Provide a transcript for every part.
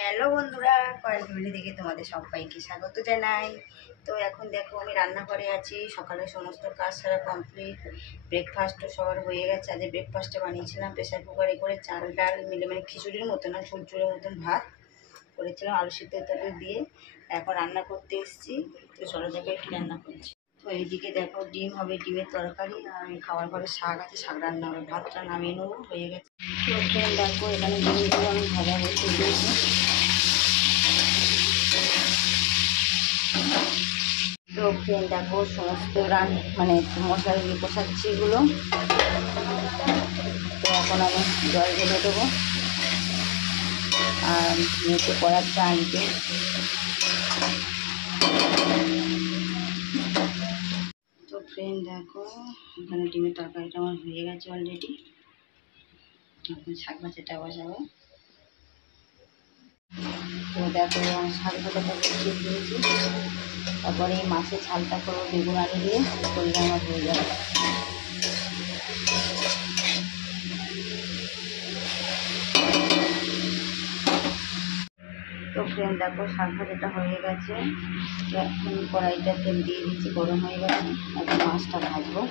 Hello বন্ধুরা, coil family থেকে তোমাদের সবাইকে স্বাগত জানাই। তো এখন দেখো আমি রান্নাঘরে আছি। সকালে সমস্ত কাজ সারা কমপ্লিট, ব্রেকফাস্টও সবার হয়ে গেছে। আজ ব্রেকফাস্টে বানিয়েছিলাম প্রেশার কুকারে করে চাল ডাল মিলে, মানে খিচুড়ির মতন না, ঝুলঝুলের মতন ভাত করেছিলাম আলু সিদ্ধ তরকারি দিয়ে। এখন রান্না করতে এসেছি। তো চলো দেখো একটু রান্না করছি। তো এইদিকে দেখো ডিম হবে, ডিমের তরকারি, আর খাওয়ার ঘরে শাক আছে, শাক রান্না হবে, ভাতটা নামিয়ে নেবো, হয়ে গেছে। তো দেখো এখানে ডিমগুলো আমি ভাজা করতে দিয়েছি। তো দেখো সমস্ত মানে মশলা দিয়ে কষাচ্ছি এগুলো। তো এখন আমি জল ঢেলে দেবো আর মেয়েকে কড়াইটা আনতে। তো ফ্রেন্ড দেখো এখানে ডিমের তরকারিটা আমার হয়ে গেছে অলরেডি। এখন শাক ভাজাটা বসাবো। তো দেখো শাক ভাজাটা বসিয়ে দিয়েছি। তারপরে এই মাছের ঝালটা করবো বেগুন আলু দিয়ে, করলে আমার হয়ে যাবে। তো ফ্রেন্ড দেখো শাক ভাজাটা হয়ে গেছে। এখন কড়াইটা তেল দিয়ে দিচ্ছি, গরম হয়ে গেছে। এখন মাছটা ভাজবো।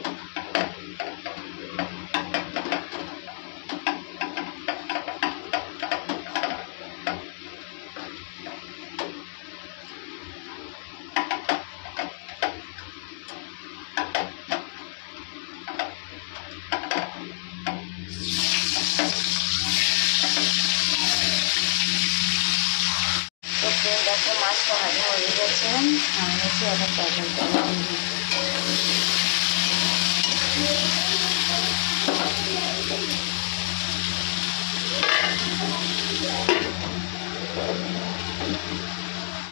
তো ফ্রেন্ড দেখো মাছটা ভাজা হয়ে গেছে, নামিয়েছি। এখন তরকারিটা